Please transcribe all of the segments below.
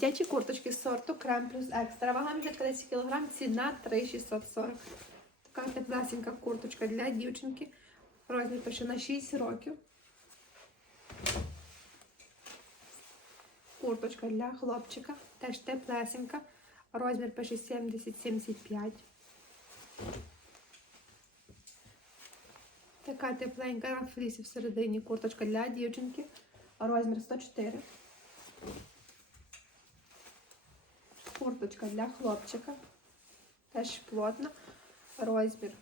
Дитячі курточки сорту крем плюс екстра. Вага мішечка 10 кг, ціна 3,640. Така теплесенька курточка для дівчинки. Розмір пише на 6 років. Курточка для хлопчика. Теж теплесенька. Розмір пише 70-75. Така тепленька на флісі всередині курточка для дівчинки. Розмір 104. Курточка для хлопчика. Теж плотна. Розмір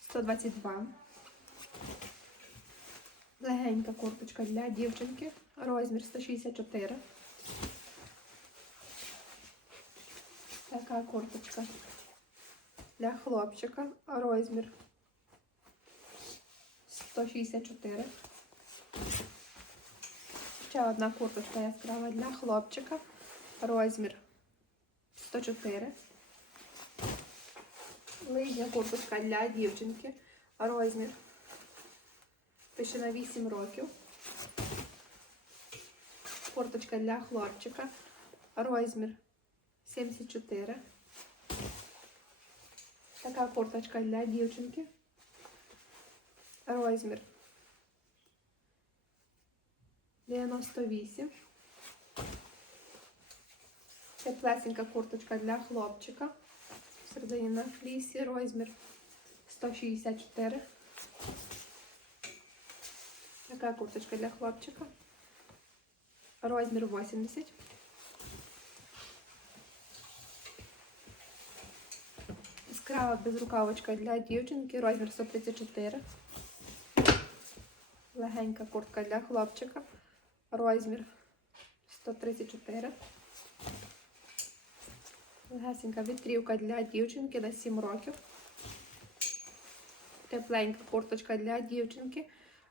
122. Легенька курточка для дівчинки. Розмір 164. Така курточка для хлопчика. Розмір 164. Ще одна курточка яскрава для хлопчика. Розмір 104. Лижня курточка для дівчинки. Розмір. Пише на 8 років. Курточка для хлопчика. Розмір 74. Така курточка для дівчинки. Розмір 98. Теплесенька курточка для хлопчика. Всередині на флісі розмір 164. Така курточка для хлопчика. Розмір 80. Яскрава безрукавочка для дівчинки, розмір 134. Легенька куртка для хлопчика. Розмір 134. Легесенька вітрівка для дівчинки на 7 років. Тепленька курточка для дівчинки.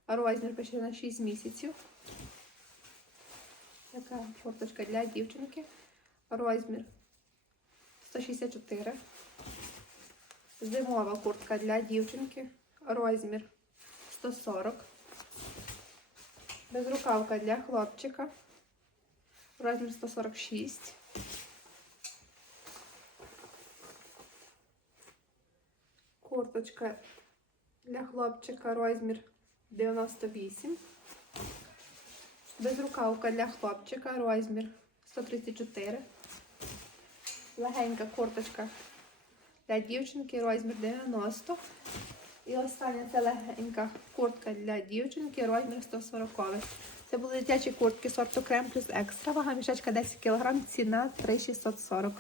Розмір пише на 6 місяців. Така курточка для дівчинки. Розмір 164. Зимова куртка для дівчинки. Розмір 140. Безрукавка для хлопчика. Розмір 146. Курточка для хлопчика розмір 98. Безрукавка для хлопчика розмір 134. Легенька курточка для дівчинки розмір 90. І остання це легенька куртка для дівчинки, розмір 140. Це були дитячі куртки сорту крем плюс екстра. Вага мішечка 10 кг, ціна 3,640.